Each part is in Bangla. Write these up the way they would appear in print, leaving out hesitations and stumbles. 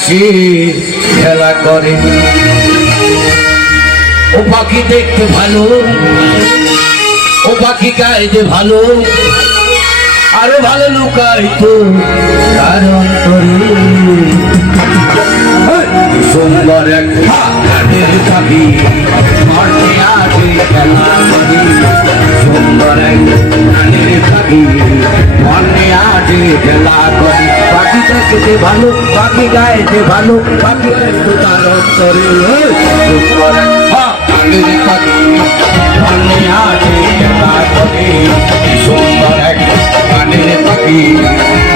হাসি খেলা করে। ও পাখি দেখতে ভালো, ও পাখি গাইতে ভালো, আরো ভালো লুকাই তো তার অন্তরে। সুন্দর এক গানের পাখি মনে আছে খেলা করে। সুন্দর এক গানের পাখি মনে আছে খেলা করে। পাখি দেখতে ভালো, পাখি গাইতে ভালো, পাখি দেখতে তার অন্তরে। সুন্দর এক গানের পাখি মনে আছে খেলা করে। সুন্দর এক গানের পাখি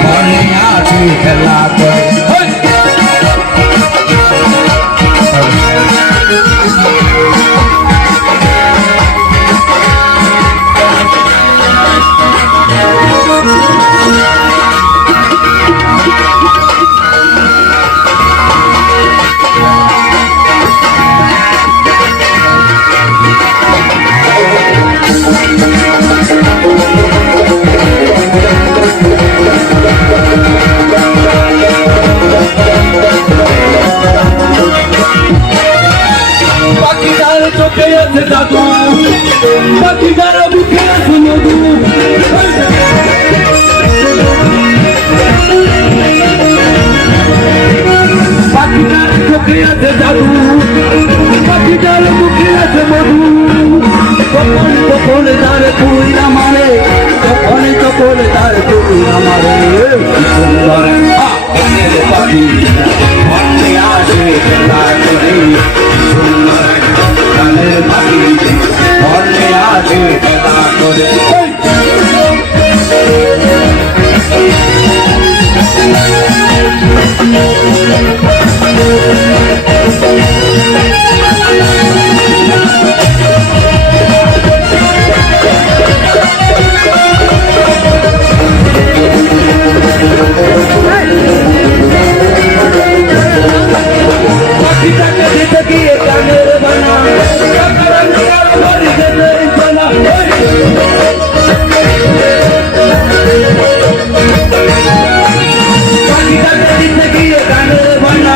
মনে আছে খেলা করে। চোখে আছে জাদু, পাখিটার বুকে আছে মধু। পাখিটার চোখে আছে জাদু, পাখিটার বুকে আছে মধু। কখন কখন তার তুই না মারে, কখন কখন তার তুই না মারে। সুন্দর পাখি মনে আসে খেলা করে। সুন্দর গানের পাখি মনে আসে খেলা করে। পাখিটাকে দিতে গিয়ে গানের বানা, পাখিটাকে দিতে গিয়ে গানের বানা।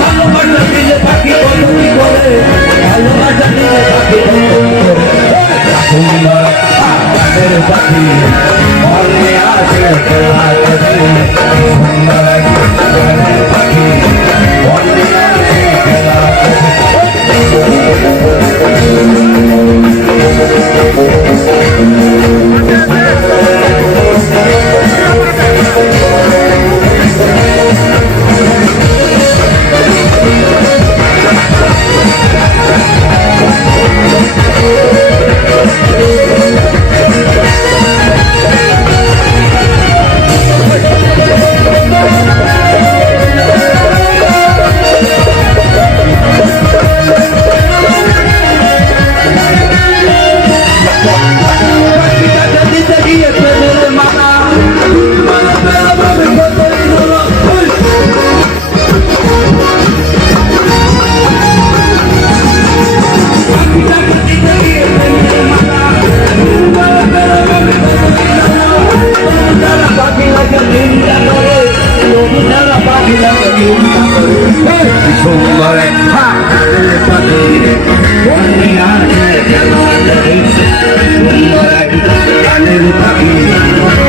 ভালোবাসা দিলে পাখি কত কি করে, ভালোবাসা দিলে পাখি কত কি করে। সুন্দর গানের পাখি মনে আছে খেলা করে। সুন্দর গানের পাখি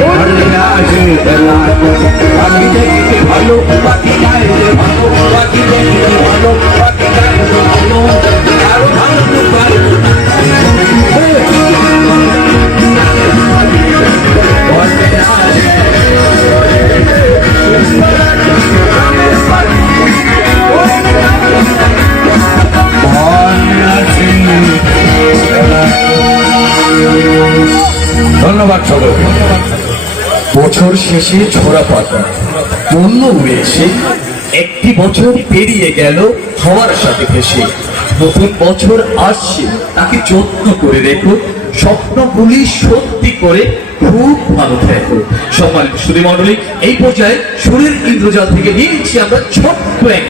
মনে আছে খেলা করে। পাখি দেখতে ভালো, পাখি গাইতে ভালো, পাখি দেখতে ভালো, পাখি গাইতে ভালো, আরো ভালো লুকাই ধন্যবাদ সবাই। বছর শেষে ছোড়া পাতা পণ্য উড়েছে, একটি বছর পেরিয়ে গেল হওয়ার সাথে ভেসে। নতুন বছর আসছে, তাকে যত্ন করে রেখো, স্বপ্নগুলি সত্যি করে খুব ভালো থেকো। সম্মানিত সুধী মণ্ডলী, এই পর্যায়ে সুরের ইন্দ্রজাল থেকে নিয়ে নিচ্ছি আমরা ছোট্ট